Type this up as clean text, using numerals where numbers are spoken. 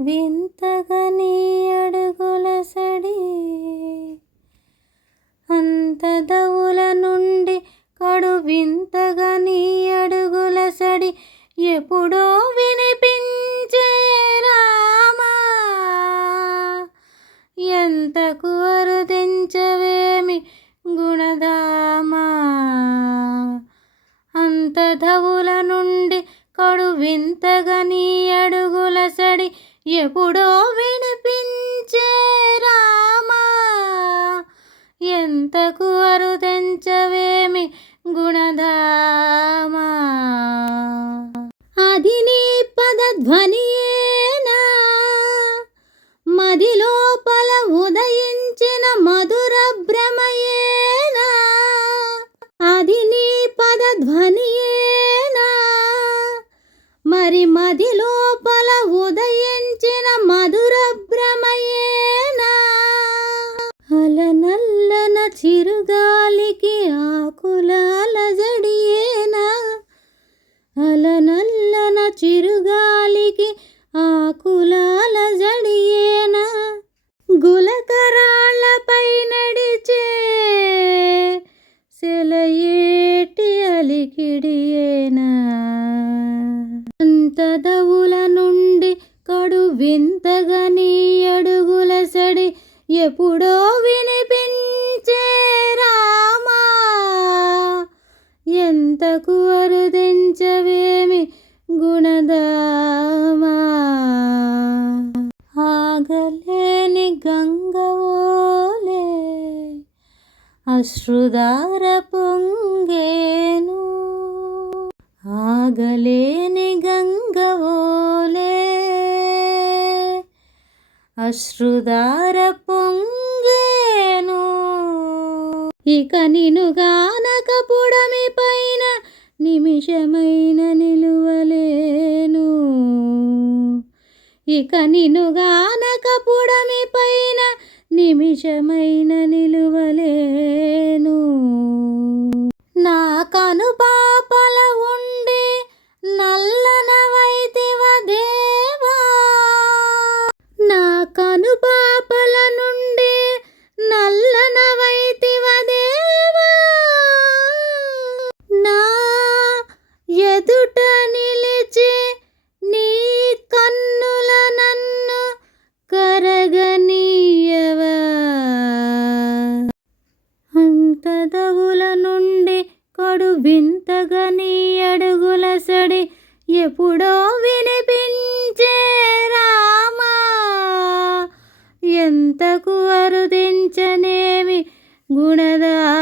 వింతగా నీ అడుగుల సడి, అంత దవుల నుండి కడు వింతగా నీ అడుగుల సడి, ఎప్పుడో వినిపించే రామా, ఎంతకు అరుదించవేమి గుణధామా. అంత దవుల నుండి కడు వింతగా నీ అడుగుల సడి, ఎప్పుడో వినిపించే రామా, ఎంతకు అరుదించవేమి గుణధామా. అది నీ పదధ్వనియేనా, మది లోపల ఉదయించిన మధుర భ్రమయేనా. అది నీ పదధ్వనియేనా, మరి మది లోపల ఉదయించిన మధుర భ్రమయేనా. అలనల్లన చిరుగాలికి ఆకుల అలజడియేనా, అలనల్లన చిరుగాలికి ఆకుల అలజడియేనా. గులకరాళ్ళపై నడిచే సెలయేటి అలికిడియేనా. అంత దవుల నుండి కడు వింతగా నీ అడుగుల సడి, ఎప్పుడో వినిపించే రామా, ఎంతకు అరుదించవేమి గుణధామా. ఆగలేని గంగవోలే అశ్రుధార పొంగేను, ఆగలేని గంగవోలే అశ్రుధార పొంగేను. ఇక నిన్ను గానక పుడమి పైన నిమిషమైన నిలువలేను, ఇక నిన్ను గానక పుడమి పైన నిమిషమైన నిలువలేను. నా కను పాపల ఉండి నల్లనవైతివ దేవా, నా కను పాపల నుండి నల్లనవైతివ దేవా. నా ఎదుట నిలిచి నీ కన్నుల నన్ను కరగనీయవా. అంత దవుల నుండి కడు వింతగా నీ అడుగుల సడి, ఎప్పుడో వినిపించే రామా, ఎంతకు అరుదించనేమి గుణధామా.